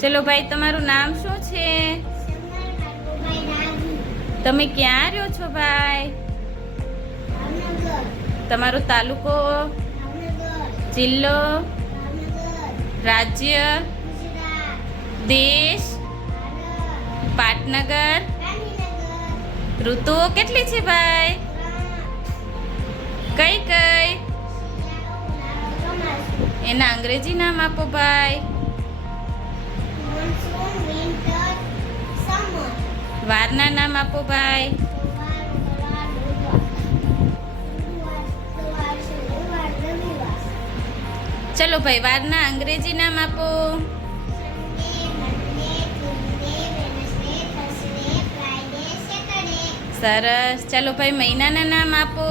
ચલો ભાઈ, તમારું નામ શું છે? તમે ક્યાં રહ્યો છો ભાઈ? તમારો તાલુકો? જિલ્લો? રાજ્ય? દેશ? પાટનગર? ઋતુઓ કેટલી છે ભાઈ? કઈ કઈ? એના અંગ્રેજી નામ આપો ભાઈ. વારના નામ આપો ભાઈ. ચલો ભાઈ, વારના અંગ્રેજી નામ આપો. સરસ. ચલો ભાઈ, મહિનાના નામ આપો.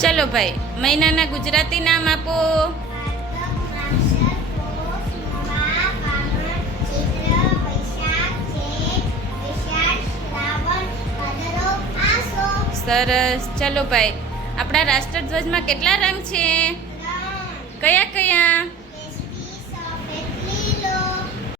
ચલો ભાઈ, મહિનાના ગુજરાતી નામ આપો. સરસ. ચલો ભાઈ, આપણા રાષ્ટ્રધ્વજમાં કેટલા રંગ છે? કયા કયા?